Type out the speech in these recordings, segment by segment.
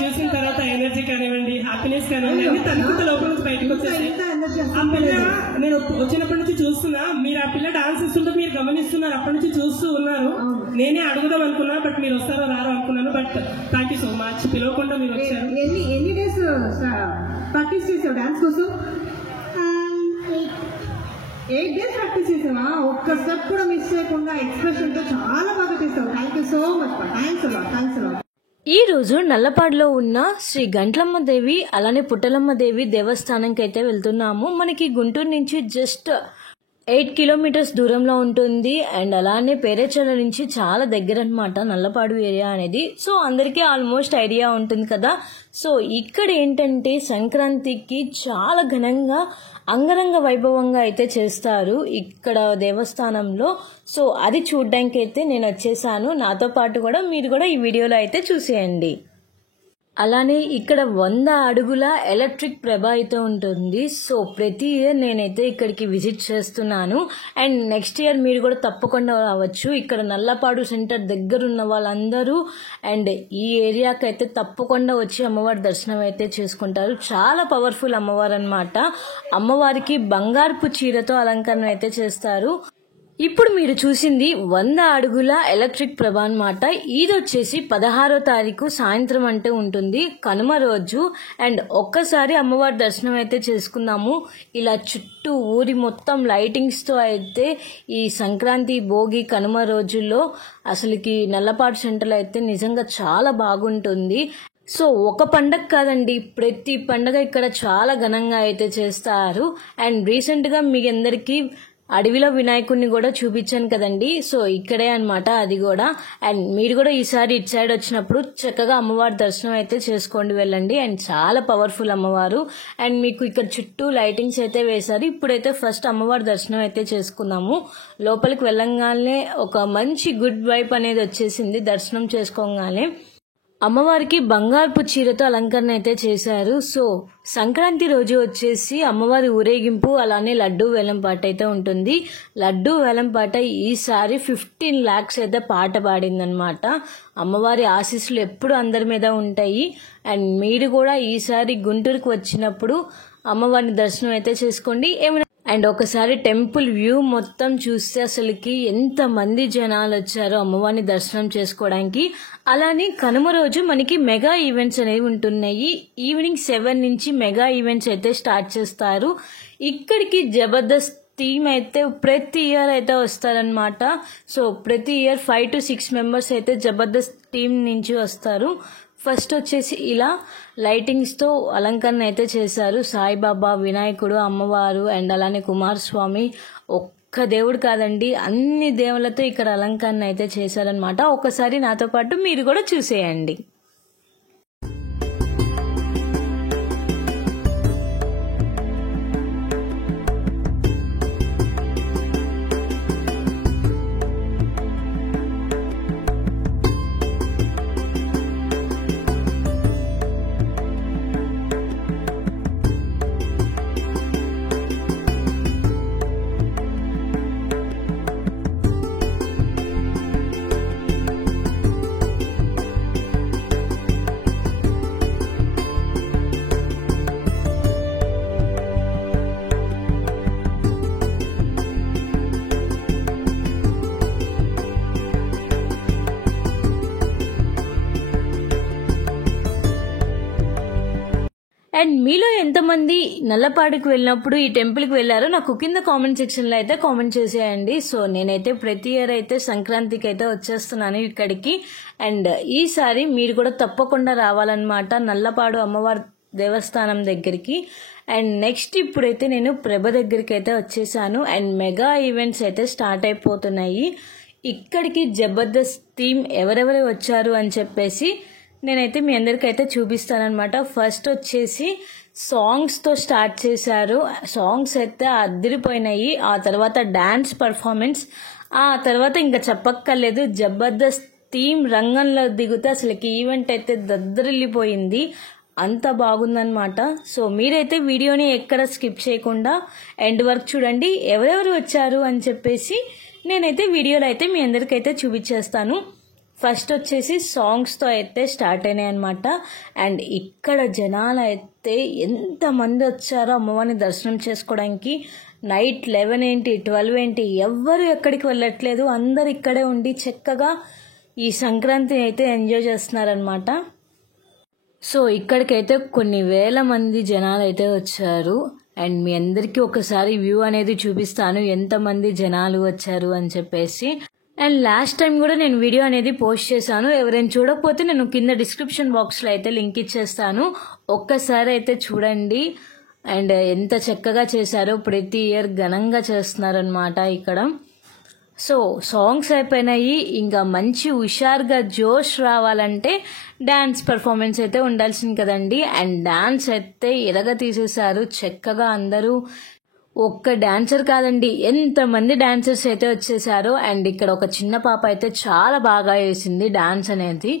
చూసిన తర్వాత ఎనర్జీ కానివ్వండి, హ్యాపీనెస్ కానివ్వండి అన్ని తనుకుంత లోపల నుంచి బయటకు వచ్చేసి ఆ పిల్ల నేను వచ్చినప్పటి నుంచి చూస్తున్నా. మీరు ఆ పిల్ల డాన్స్ ఇస్తుంటే మీరు గమనిస్తున్నారు, అప్పటి నుంచి చూస్తూ ఉన్నారు. నేనే అడుగుదాం అనుకున్నా, బట్ మీరు వస్తారో రారో అనుకున్నాను. But thank you so much, పిలవకుండా మీరు వచ్చారు. ఎన్ని డేస్ ప్రాక్టీస్ చేసావు డాన్స్ కోసం? 8 days ప్రాక్టీస్ చేసావా? ఒక్క స్టెప్ కూడా మిస్ చేయకుండా ఎక్స్ప్రెషన్ తో చాలా బాగా చేసావు. Thank you so much. Thanks a lot. ఈ రోజు నల్లపాడులో ఉన్న శ్రీ గంట్లమ్మ దేవి అలానే పుట్టలమ్మ దేవి దేవస్థానంకి అయితే వెళ్తున్నాము. మనకి గుంటూరు నుంచి జస్ట్ 8 kilometers దూరంలో ఉంటుంది. అండ్ అలానే పేరేచల నుంచి చాలా దగ్గర అనమాట నల్లపాడు ఏరియా అనేది. సో అందరికీ ఆల్మోస్ట్ ఐడియా ఉంటుంది కదా. సో ఇక్కడ ఏంటంటే సంక్రాంతికి చాలా ఘనంగా అంగరంగ వైభవంగా అయితే చేస్తారు ఇక్కడ దేవస్థానంలో. సో అది చూడడానికి అయితే నేను వచ్చేసాను. నాతో పాటు కూడా మీరు కూడా ఈ వీడియోలో అయితే చూసేయండి. అలానే ఇక్కడ 100 అడుగుల ఎలక్ట్రిక్ ప్రభ అయితే ఉంటుంది. సో ప్రతి ఇయర్ నేనైతే ఇక్కడికి విజిట్ చేస్తున్నాను. అండ్ నెక్స్ట్ ఇయర్ మీరు కూడా తప్పకుండా రావచ్చు. ఇక్కడ నల్లపాడు సెంటర్ దగ్గర ఉన్న వాళ్ళందరూ అండ్ ఈ ఏరియాకి అయితే తప్పకుండా వచ్చి అమ్మవారి దర్శనం అయితే చేసుకుంటారు. చాలా పవర్ఫుల్ అమ్మవారు అన్నమాట. అమ్మవారికి బంగారపు చీరతో అలంకరణ అయితే చేస్తారు. ఇప్పుడు మీరు చూసింది 100 అడుగుల ఎలక్ట్రిక్ ప్రభ అన్నమాట. ఇది వచ్చేసి 16వ తారీఖు సాయంత్రం అంటే ఉంటుంది, కనుమ రోజు. అండ్ ఒక్కసారి అమ్మవారి దర్శనం అయితే చేసుకున్నాము. ఇలా చుట్టూ ఊరి మొత్తం లైటింగ్స్ తో అయితే ఈ సంక్రాంతి, భోగి, కనుమ రోజుల్లో అసలుకి నల్లపాడు సెంటర్లో అయితే నిజంగా చాలా బాగుంటుంది. సో ఒక పండగ కాదండి, ప్రతి పండగ ఇక్కడ చాలా ఘనంగా అయితే చేస్తారు. అండ్ రీసెంట్ గా మీ అందరికీ అడవిలో వినాయకుడిని కూడా చూపించాను కదండి. సో ఇక్కడే అన్నమాట అది కూడా. అండ్ మీరు కూడా ఈసారి ఇటు సైడ్ వచ్చినప్పుడు చక్కగా అమ్మవారి దర్శనం అయితే చేసుకోండి, వెళ్ళండి. అండ్ చాలా పవర్ఫుల్ అమ్మవారు. అండ్ మీకు ఇక్కడ చుట్టూ లైటింగ్స్ అయితే వేశారు. ఇప్పుడైతే ఫస్ట్ అమ్మవారి దర్శనం అయితే చేసుకున్నాము. లోపలికి వెళ్ళంగానే ఒక మంచి గుడ్ వైబ్ అనేది వచ్చేసింది దర్శనం చేసుకోగానే. అమ్మవారికి బంగారపు చీరతో అలంకరణ అయితే చేశారు. సో సంక్రాంతి రోజు వచ్చేసి అమ్మవారి ఊరేగింపు అలానే లడ్డూ వేలంపాట అయితే ఉంటుంది. లడ్డూ వేలంపాట ఈసారి 15 lakhs అయితే పాట పాడిందనమాట. అమ్మవారి ఆశీస్సులు ఎప్పుడు అందరి మీద ఉంటాయి. అండ్ మీరు కూడా ఈసారి గుంటూరుకు వచ్చినప్పుడు అమ్మవారిని దర్శనం అయితే చేసుకోండి. అండ్ ఒకసారి టెంపుల్ వ్యూ మొత్తం చూస్తే అసలుకి ఎంత మంది జనాలు వచ్చారో అమ్మవారిని దర్శనం చేసుకోవడానికి. అలానే కనుమ రోజు మనకి మెగా ఈవెంట్స్ అనేవి ఉంటున్నాయి. ఈవినింగ్ 7 నుంచి మెగా ఈవెంట్స్ అయితే స్టార్ట్ చేస్తారు. ఇక్కడికి జబర్దస్త్ టీమ్ అయితే ప్రతి ఇయర్ అయితే వస్తారనమాట. సో ప్రతి ఇయర్ 5 to 6 members అయితే జబర్దస్త్ టీమ్ నుంచి వస్తారు. ఫస్ట్ వచ్చేసి ఇలా లైటింగ్స్తో అలంకరణ అయితే చేశారు. సాయిబాబా, వినాయకుడు, అమ్మవారు అండ్ అలానే కుమారస్వామి. ఒక్క దేవుడు కాదండి, అన్ని దేవులతో ఇక్కడ అలంకరణ అయితే చేశారనమాట. ఒకసారి నాతో పాటు మీరు కూడా చూసేయండి. అండ్ మీలో ఎంతమంది నల్లపాడుకు వెళ్ళినప్పుడు ఈ టెంపుల్కి వెళ్ళారో నాకు కింద కామెంట్ సెక్షన్లో అయితే కామెంట్ చేసేయండి. సో నేనైతే ప్రతి ఇయర్ అయితే సంక్రాంతికి అయితే వచ్చేస్తున్నాను ఇక్కడికి. అండ్ ఈసారి మీరు కూడా తప్పకుండా రావాలన్నమాట నల్లపాడు అమ్మవారి దేవస్థానం దగ్గరికి. అండ్ నెక్స్ట్ ఇప్పుడైతే నేను ప్రభ దగ్గరికి అయితే వచ్చేసాను. అండ్ మెగా ఈవెంట్స్ అయితే స్టార్ట్ అయిపోతున్నాయి. ఇక్కడికి జబర్దస్త్ టీమ్ ఎవరెవరు వచ్చారు అని చెప్పేసి నేనైతే మీ అందరికైతే చూపిస్తానన్నమాట. ఫస్ట్ వచ్చేసి సాంగ్స్తో స్టార్ట్ చేశారు. సాంగ్స్ అయితే అదిరిపోయినాయి. ఆ తర్వాత డాన్స్ పర్ఫార్మెన్స్, ఆ తర్వాత ఇంకా చెప్పక్కర్లేదు, జబర్దస్త్ టీమ్ రంగంలో దిగితే అసలుకి ఈవెంట్ అయితే దద్దరిల్లిపోయింది. అంత బాగుందన్నమాట. సో మీరైతే వీడియోని ఎక్కడ స్కిప్ చేయకుండా ఎండ్ వరకు చూడండి, ఎవరెవరు వచ్చారు అని చెప్పేసి నేనైతే వీడియోలో అయితే మీ అందరికైతే చూపించేస్తాను. ఫస్ట్ వచ్చేసి సాంగ్స్తో అయితే స్టార్ట్ అయినాయి అనమాట. అండ్ ఇక్కడ జనాలు అయితే ఎంతమంది వచ్చారో అమ్మవారిని దర్శనం చేసుకోవడానికి. నైట్ 11 ఏంటి 12 ఏంటి ఎవ్వరు ఎక్కడికి వెళ్ళట్లేదు, అందరు ఇక్కడే ఉండి చక్కగా ఈ సంక్రాంతి అయితే ఎంజాయ్ చేస్తున్నారనమాట. సో ఇక్కడికైతే కొన్ని వేల మంది జనాలు అయితే వచ్చారు. అండ్ మీ అందరికీ ఒకసారి వ్యూ అనేది చూపిస్తాను ఎంతమంది జనాలు వచ్చారు అని చెప్పేసి. అండ్ లాస్ట్ టైం కూడా నేను వీడియో అనేది పోస్ట్ చేశాను, ఎవరైనా చూడకపోతే నేను కింద డిస్క్రిప్షన్ బాక్స్లో అయితే లింక్ ఇచ్చేస్తాను, ఒక్కసారి అయితే చూడండి. అండ్ ఎంత చక్కగా చేశారో, ప్రతి ఇయర్ ఘనంగా చేస్తున్నారనమాట ఇక్కడ. సో సాంగ్స్ అయిపోయినాయి, ఇంకా మంచి హుషారుగా జోష్ రావాలంటే డ్యాన్స్ పర్ఫార్మెన్స్ అయితే ఉండాల్సింది కదండి. అండ్ డ్యాన్స్ అయితే ఎరగ తీసేశారు చక్కగా అందరూ. ఒక్క డాన్సర్ కాదండి, ఎంతమంది డాన్సర్స్ అయితే వచ్చేసారు. అండ్ ఇక్కడ ఒక చిన్న పాప అయితే చాలా బాగా వేసింది డాన్స్ అనేది.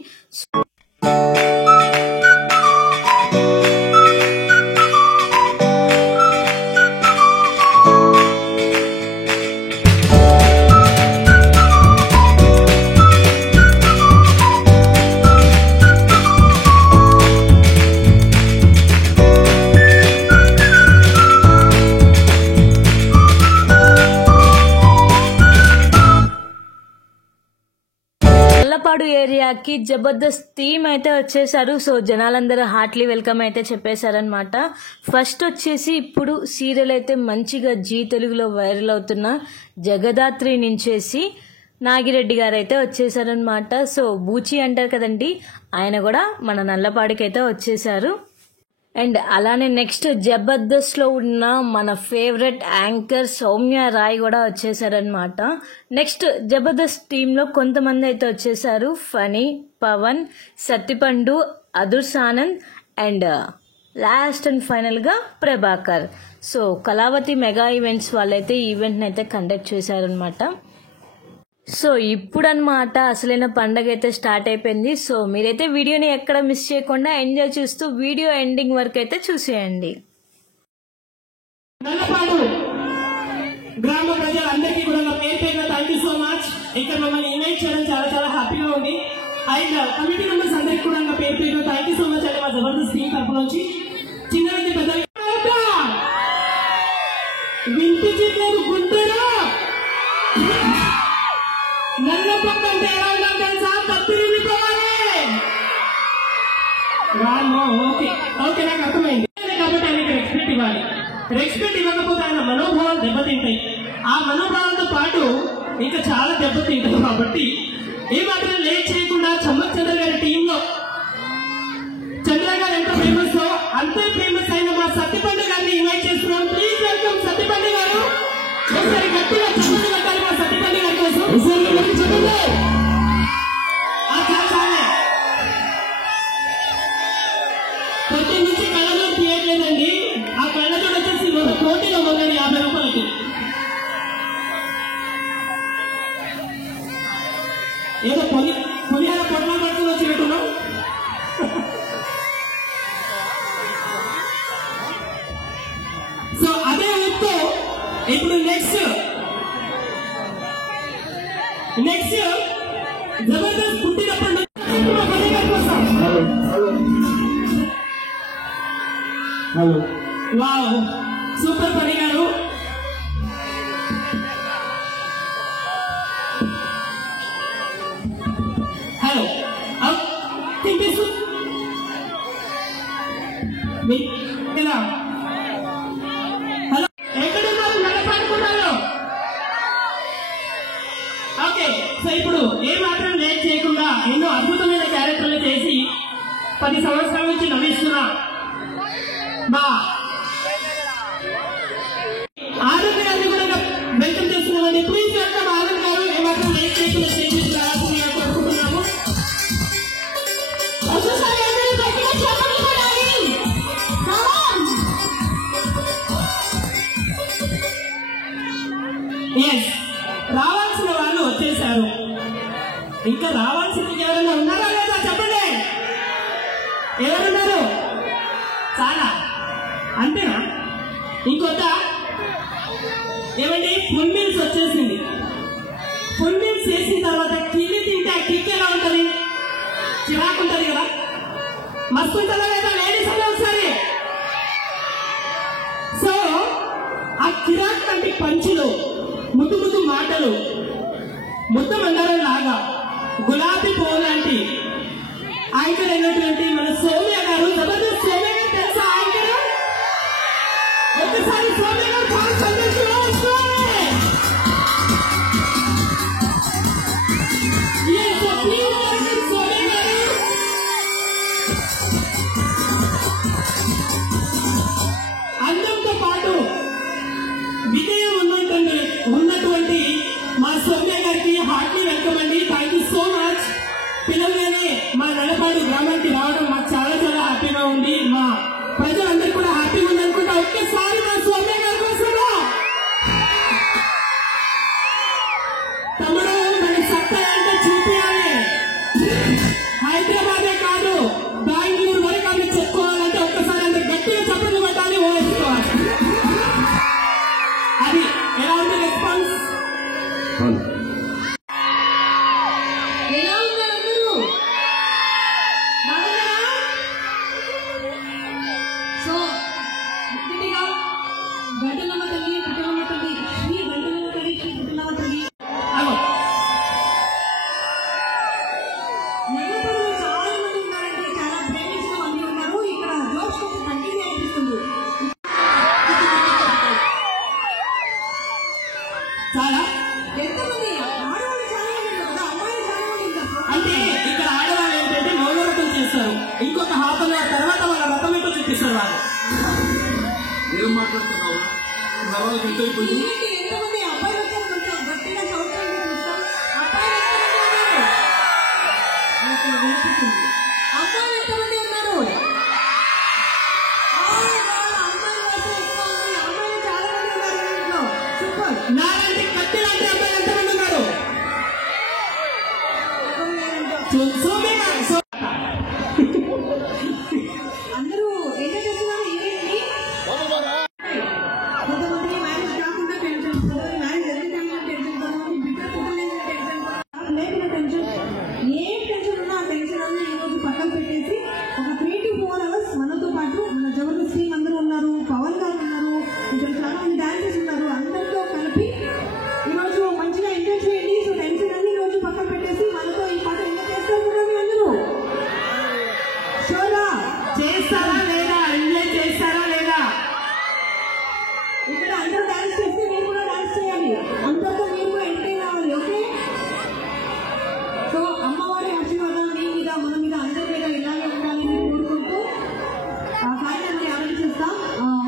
నల్లపాడు ఏరియాకి జబర్దస్త్ థీమ్ అయితే వచ్చేసారు. సో జనాలందరూ హార్ట్లీ వెల్కమ్ అయితే చెప్పేశారనమాట. ఫస్ట్ వచ్చేసి ఇప్పుడు సీరియల్ అయితే మంచిగా జీ తెలుగులో వైరల్ అవుతున్న జగదాత్రి నుంచేసి నాగిరెడ్డి గారు అయితే వచ్చేసారనమాట. సో బూచి అంటారు కదండి, ఆయన కూడా మన నల్లపాడుకి అయితే వచ్చేసారు. అండ్ అలానే నెక్స్ట్ జబర్దస్త్లో ఉన్న మన ఫేవరెట్ యాంకర్ సౌమ్య రాయ్ కూడా వచ్చేసారనమాట. నెక్స్ట్ జబర్దస్త్ టీంలో కొంతమంది అయితే వచ్చేసారు, Phani, Pawan, Sattipandu, Adhurs Anand and last and ఫైనల్గా Prabhakar. So Kalavathi mega events వాళ్ళైతే ఈవెంట్ని అయితే కండక్ట్ చేశారనమాట. సో ఇప్పుడు అనమాట అసలైన పండగ అయితే స్టార్ట్ అయిపోయింది. సో మీరైతే వీడియోని ఎక్కడ మిస్ చేయకుండా ఎంజాయ్ చేస్తూ వీడియో ఎండింగ్ వరకు అయితే చూసేయండి. నల్లపాడు గ్రామ ప్రజలందరికీ కూడా నా పేరు పేరున థ్యాంక్ యూ సో మచ్. ఇక్కడ మమ్మల్ని ఇన్వైట్ చేయడం చాలా చాలా హ్యాపీగా ఉంది. అండ్ కమిటీ మెంబర్స్ అందరికీ కూడా నా పేరు పేరున థ్యాంక్ యూ సో మచ్ అండి. మా జబర్దస్త్ టీం తరఫు నుంచి చిన్నది పెద్ద వినిపించట్లేదు గుంటూరు నల్లపక్క అంటే ఎలా ఉండాలి తెలుసా? ఓకే ఓకే నాకు అర్థమైంది. కాబట్టి ఆయనకి రెస్పెక్ట్ ఇవ్వాలి. రెస్పెక్ట్ ఇవ్వకపోతే ఆయన మనోభావాలు దెబ్బతింటాయి. ఆ మనోభావాలతో పాటు ఇంకా చాలా దెబ్బతింటాయి. కాబట్టి ఏమాత్రం లేట్ చేయకుండా చమ్మక్ చంద్ర గారి టీంలో చంద్ర గారు ఎంత ఫేమస్ అంతే ఫేమస్ అయిన మా సత్తిపండు గారిని ఇన్వైట్ చేస్తున్నాం. ప్లీజ్ వెల్కమ్ సత్తిపండు గారు. ఒకసారి గట్టిగా చప్పట్లు కొట్టాలి మా సత్తిపండు గారి కోసం. ప్రతి నుంచి కళ్ళలో తీయట్లేదండి. ఆ కళ్ళతో వచ్చేసి కోటిలో ఉన్నది 50 రూపాయలకి. ఏదో పులిహార పొట్లా పడుతుంది వచ్చినట్టున్నాం. సో అదే ఉప్పు ఇప్పుడు నెక్స్ట్ జబర్దస్త్ పుట్టినప్పుడు వావ్ సూపర్ పని గారు. హలో తినిపిస్తూ ఎలా హలో ఎక్కడున్నారు? నల్లపాడుకున్నారు. ఓకే సో ఇప్పుడు ఏ మాత్రం లేట్ చేయకుండా ఎన్నో అద్భుతమైన క్యారెక్టర్లు చేసి 10 సంవత్సరాల నుంచి నవ్విస్తున్నా మా ఆనంద్ గారిని కూడా వెల్కమ్ చేస్తున్నామండి. ప్లీజ్ వెల్కమ్ ఆనంద్ గారు. ఏమాత్రం లేట్ చేయకుండా స్టేజ్ రావాల్సిందిగా కోరుకుంటున్నాము. రావాల్సిన వాళ్ళు వచ్చేసారు. ఇంకా రావాల్సిన ఎవరైనా ఉన్నారా లేదా చెప్పండి. ఎవరున్నారు? చాలా అంతేనా? ఇంకొక ఏమండి ఫుల్ మీల్స్ వచ్చేసింది. ఫుల్ మీల్స్ చేసిన తర్వాత కిల్లి తింటే ఆ కిక్ ఎలా ఉంటుంది చిరాకు ఉంటుంది కదా, మస్తు ఉంటుందా లేదా లేడీస్ అలా ఒకసారి. సో ఆ చిరాకు కంటే పంచులు, ముద్దు ముద్దు మాటలు, ముద్దు మండలం లాగా గులాబీ పువ్వు లాంటి యాంకర్ అయినటువంటి మన సౌమ్య గారు, జబర్దస్త్ సౌమ్య గారు తెలుసా యాంకర్? ఒకసారి సౌమ్య గారు చాలా సంతోషంగా వస్తుంది. అందంతో పాటు విజయం ఉన్నటువంటి మా సౌమ్య గారికి హార్ట్లీ వెల్కమ్ అండి. Thank you so much. పిల్లలుగానే మా నలపాడు గ్రామానికి రావడం మాకు చాలా చాలా హ్యాపీగా ఉంది. మా ప్రజలందరూ కూడా హ్యాపీగా ఉంది అనుకుంటా. ఒక్కసారి మా సౌమ్య గారి కోసం తమ్ముడు మన సత్తా అంటే చూపించాలి. హైదరాబాదే కాదు, బెంగళూరు వరకు అన్ని చెప్పుకోవాలంటే ఒక్కసారి అంత గట్టిగా చప్పట్లు పెట్టాలి, ఓవేసుకోవాలి. అది ఎలా ఉంది రెస్పాన్స్? ఎలా ఉన్నారు అందరూ? బాగున్నారా? సో గట్టిగా గంటలమ్మ తల్లి, పుట్టలమ్మ తల్లి, శ్రీ గంటలమ్మ తల్లి, శ్రీ పుట్టలమ్మ తల్లి. నల్లపల్లిలో చాలా మంది ఉన్నారంటే చాలా ప్రేమించిన మంది ఉన్నారు. ఇక్కడ జోష్ కొంచెం తగ్గింది అనిపిస్తుంది. చాలా ఎంతమంది ఆడవాళ్ళు చాలా మంది ఉన్నారు కదా, అమ్మాయిలు చాలా మంది ఉన్నారు. అంటే ఇక్కడ ఆడవాళ్ళు ఏంటంటే మౌనవ్రతం చేస్తారు, ఇంకొక హాఫ్ అన్ అవర్ తర్వాత వాళ్ళ వ్రతం ఏంటో చూపిస్తారు వాళ్ళు. ఏం మాట్లాడుతున్నావు? నరాలు ఎంత అయిపోయింది? ఏంటి ఎంతమంది అబ్బాయిలు వచ్చారు? కొంచెం గట్టిగా సంవత్సరాలు చూస్తాం. అబ్బాయిలు ఎంతమంది ఉన్నారు? నాకు వినిపిస్తుంది. అమ్మాయిలు ఎంతమంది ఉన్నారు? అమ్మాయిలు వస్తే ఎక్కువ ఉంది. అమ్మాయిలు చాలా మంది ఉన్నారు ఇంట్లో. సూపర్. నాలాంటి కత్తి లాంటి అబ్బాయి ఎంతమంది ఉన్నారు? సౌమ్య గారు అందరూ ఎంజాయ్ చేస్తున్నారు ఈవెంట్ని. కొంతమంది మ్యారేజ్ కాకుండా టెన్షన్, కొంతమంది మ్యారేజ్ ఎందుకు టెన్షన్, కొంతమంది బిడ్డ పుట్టలేదు టెన్షన్, లేకుండా టెన్షన్. ఏ టెన్షన్ ఉన్నా ఆ టెన్షన్ అన్ని ఈ రోజు పక్కన పెట్టేసి ఒక 3 to 4 hours మనతో పాటు మన జబర్దస్త్ టీం అందరూ ఉన్నారు, పవన్ గారు ఉన్నారు, ఇక్కడ చాలా మంది డాన్సర్స్ ఉన్నారు. అందరితో కలిపి ఈరోజు మంచిగా ఎంజాయ్ చేయండి. సో టెన్షన్ అన్ని రోజు పక్కన పెట్టేసి మనతో ఈ పాట ఎంజాయ్ చేస్తారు కదా మీ అందరూ. షోరా చేస్తారా లేదా? ఎంజాయ్ చేస్తారా లేదా? ఇక్కడ అందరూ డాన్స్ చేస్తే మీరు కూడా డాన్స్ చేయాలి. అందరితో మీరు కూడా ఎంటర్టైన్ అవ్వాలి. ఓకే? సో అమ్మవారి ఆశీర్వాదం మీ మీద, మన మీద, అందరి మీద ఇలాగే ఉండాలని కోరుకుంటూ ఫైనల్ అరేంజ్ చేస్తాం.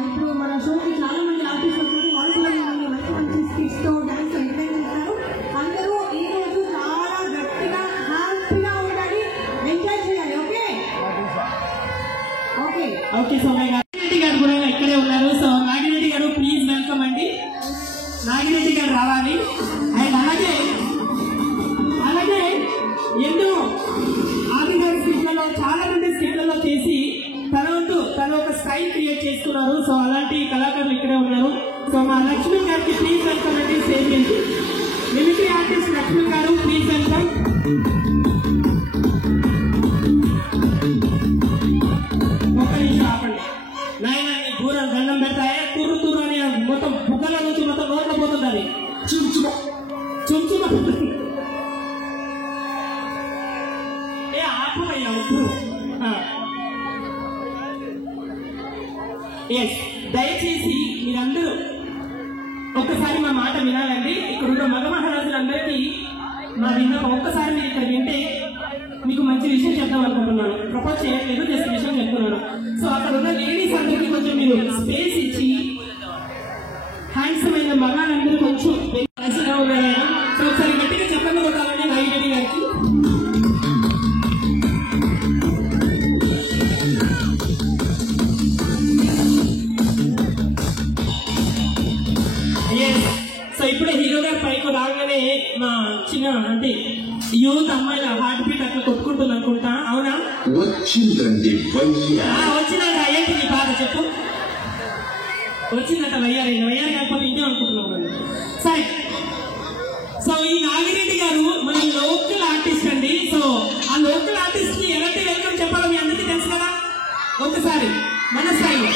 ఇప్పుడు మన షోకి చాలా మంది ఆర్టిస్ట్ వస్తారు. వాళ్ళు కూడా మిమ్మల్ని మంచి మంచి స్కిట్స్ తో డాన్స్ ఎంటర్టైన్ చేస్తారు. అందరూ ఈ రోజు చాలా గట్టిగా హ్యాపీగా ఉండాలి, ఎంజాయ్ చేయాలి. ఓకే? ఓకే. ఓకే సౌమ్య గారు. నాగిరెడ్డి గారు కూడా ఇక్కడే ఉన్నారు. సో నాగిరెడ్డి గారు ప్లీజ్ వెల్కమ్ అండి. నాగిరెడ్డి గారు రావాలి. అండ్ అలాగే ఎన్నో ఆదిగారి స్కిట్లలో, చాలా మంది స్కిట్లలో చేసి తను ఒక స్టైల్ క్రియేట్ చేసుకున్నారు. సో అలాంటి కళాకారులు ఇక్కడే ఉన్నారు. సో మా లక్ష్మీ గారికి ప్లీజ్ వెల్కమ్ అండి. స్టేజ్ నుంచి మిమిక్రీ ఆర్టిస్ట్ లక్ష్మీ గారు ప్లీజ్ వెల్కమ్. ఒక్క నిమిషం ఆపండి నాయన. దూరం దండం పెడతాయా తుర్రు తుర్రు అని మొత్తం బుగ్గల నుంచి మొత్తం నోట్ల పోతుంది. అది చుంచుమ ఏ ఆపమయ్యా వద్దు. ఎస్, దయచేసి మీరందరూ ఒక్కసారి మా మాట వినాలండి. ఇక్కడ ఉన్న మగ మహారాజులందరికీ మా విన్నపం, ఒక్కసారి మీరు ఇక్కడ వింటే మీకు మంచి విషయం చెప్దాం అనుకుంటున్నాను. ప్రపోజ్ చేయట్లేదు, జస్ట్ విషయం చెప్తున్నాను. సో అక్కడ ఉన్న లేడీస్ అందరికీ కొంచెం మీరు స్పేస్ ఇచ్చి, హ్యాండ్సమ్ అయిన మగాళ్ళందరూ కొంచెం మంచిగా ఉన్నారైనా సో ఒకసారి గట్టిగా చెప్పండి కొట్టాలండి నాగిరెడ్డి గారికి. సో ఇప్పుడే హీరో గారు పైకి రాగానే మా చిన్న అంటే యూత్ అమ్మాయిల హార్ట్ బీట్ అట్లా కొట్టుకుంటుంది అనుకుంటా. అవునా? వచ్చిందండి వచ్చిందంట. ఏంటి నీ బాధ చెప్పు. వచ్చిందట వయ్యారు కాకపోతే ఇంకే అనుకుంటున్నాం కదా. సరే, సో ఈ నాగిరెడ్డి గారు మన లోకల్ ఆర్టిస్ట్ అండి. సో ఆ లోకల్ ఆర్టిస్ట్ కి ఎలాంటి వెల్కమ్ చెప్పాలో మీ అందరికీ తెలుసు కదా. ఒకసారి మన స్థాయిలో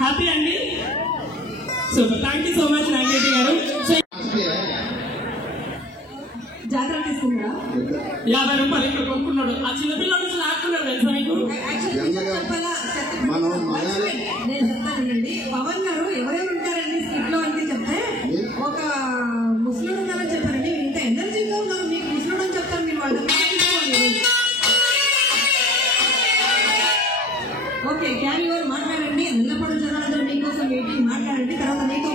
హ్యాపీ అండి. Super, thank you so much Naga Reddy గారు. జాగ్రత్త తీసుకున్నారా? 50 రూపాయలు ఇక్కడ కొనుక్కున్నాడు. ఆ చిన్నపిల్లల నుంచి లాక్కున్నాడు తెలుసా మీకు? నేను చెప్తానండి. పవన్ గారు ఎవరెవరు ఉంటారండి స్క్రిప్ట్ లో అంటే చెప్తే ఒక ముస్లిం ఉన్నారని చెప్పారండి. మీరు ఇంత ఎనర్జీగా ఉన్నారు, మీకు ముస్లిం అని చెప్తారు. మీరు వాళ్ళు ఓకే క్యారీ ఓవర్ మాట్లాడండి. నిలబడి జనాలందరూ మీకోసం వెయిటింగ్. మాట్లాడండి, తర్వాత మీతో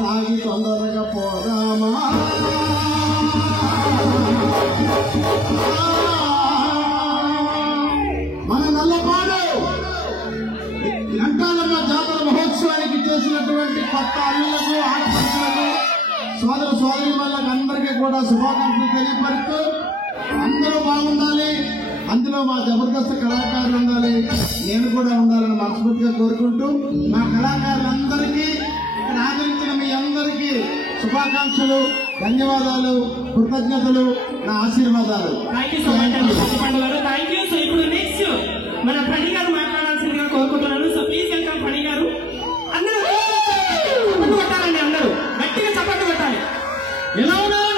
తాగి తొందరగా పోదామా మన నల్లపాడు ఘంటాలమ్మ జాతర మహోత్సవానికి చేసినటువంటి కొత్త అల్లులకు ఆర్టిస్టులకు సోదర సోదరి వాళ్ళకి అందరికీ కూడా శుభాకాంక్షలు తెలియపరుస్తూ అందరూ బాగుండాలి, అందులో మా జబర్దస్త్ కళాకారులు ఉండాలి, నేను కూడా ఉండాలని మనస్ఫూర్తిగా కోరుకుంటూ మా కళాకారులందరికీ ఇక్కడ ఆదరించిన మీ అందరికీ శుభాకాంక్షలు, ధన్యవాదాలు, కృతజ్ఞతలు, నా ఆశీర్వాదాలు. థ్యాంక్ యూ సో మచ్ అండి పండు గారు. Thank you. సో ఇప్పుడు నెక్స్ట్ మన పండి గారు మాట్లాడాల్సిందిగా కోరుకుంటున్నాను. సో ప్లీజ్ వెల్కమ్ పండి గారు. అందరూ చప్పట్లు కొట్టాలండి, అందరూ గట్టిగా చప్పట్లు కొట్టాలి. ఎలా ఉన్నారు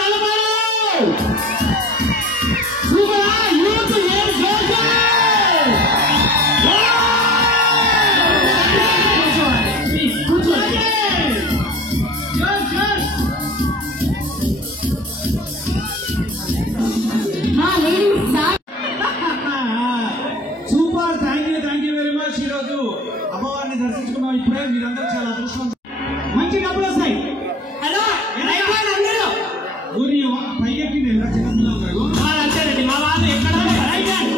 super, thank you very much. ఈరోజు అమ్మవారిని దర్శించుకున్నాం. ఇప్పుడే మీరందరూ చాలా అదృష్టం. మంచి డబ్బులు వస్తాయి. హలో అందరూ ఊరి పైకెక్కింది చిన్నపిల్లలు అంతేనండి. మా వాళ్ళు ఎక్కడ రైట్ హ్యాండ్,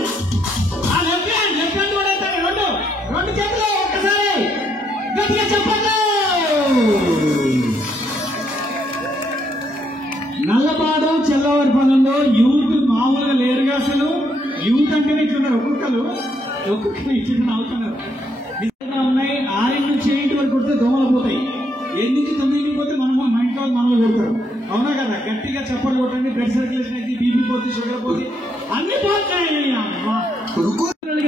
లెఫ్ట్ హ్యాండ్ కూడా ఎత్తారు. రెండు చేతులు ఒక్కసారి గట్టిగా చెప్పండి. నల్లపాడు చెల్లవారిపాలెంలో యూత్ మామూలుగా లేరుగా. అసలు యూత్ అంటేనే ఇట్లున్నారు. ఒక్కొక్కరు ఇట్లా అవుతున్నారు. ఉన్నాయి 6 నుంచి 8 వరకు కొడితే దోమలు పోతాయి. 8 నుంచి 9 పోతే మన ఇంట్లో మనలో కొడతారు. అవునా కదా? గట్టిగా చప్పట్లు కొట్టండి. బ్లడ్ సర్క్యులేషన్ అయితే బీపీ పోతే, షుగర్ పోతే అన్ని పోతాయి.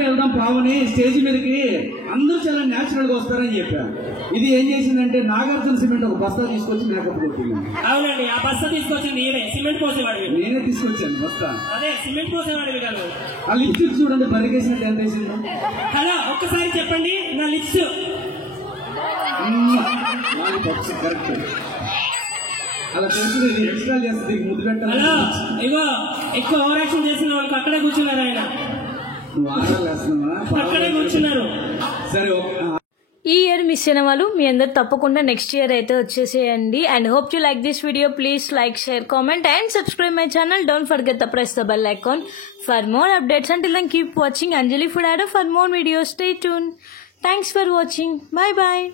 వెళ్దాం పావుని స్టేజ్ మీదకి అందరూ చాలా న్యాచురల్ గా వస్తారని చెప్పారు. ఇది ఏం చేసిందంటే నాగార్జున సిమెంట్ ఒక బస్తా తీసుకొచ్చి మేకప్ కొట్టింది. అవునండి, ఆ బస్తా తీసుకొచ్చింది నేనే. సిమెంట్ పోసేవాడివి నేనే తీసుకొచ్చాను బస్తా. అదే సిమెంట్ పోసేవాడివి కాదు. ఆ లిప్స్టిక్ చూడండి పరిగేసినట్టు ఎంత వేసింది. హలో ఒక్కసారి చెప్పండి నా లిప్స్. కరెక్ట్. అలా చేస్తుంది ఎక్స్ట్రా చేస్తుంది, ముద్దు పెట్టాలి. హలో ఇగో ఎక్కువ ఓవర్ యాక్షన్ చేసిన వాళ్ళకి అక్కడే కూర్చున్నారు. ఆయన నువ్వు ఆడాలేస్తున్నావా? అక్కడే కూర్చున్నారు. సరే ఈ ఇయర్ మిస్ అయిన వాళ్ళు మీ అందరు తప్పకుండా నెక్స్ట్ ఇయర్ అయితే వచ్చేసేయండి. And hope you like this video. Please like, share, comment and subscribe my channel. Don't forget to press the bell icon for more updates. Until then, keep watching Anjali Food Adda for more videos. Stay tuned. Thanks for watching. Bye bye.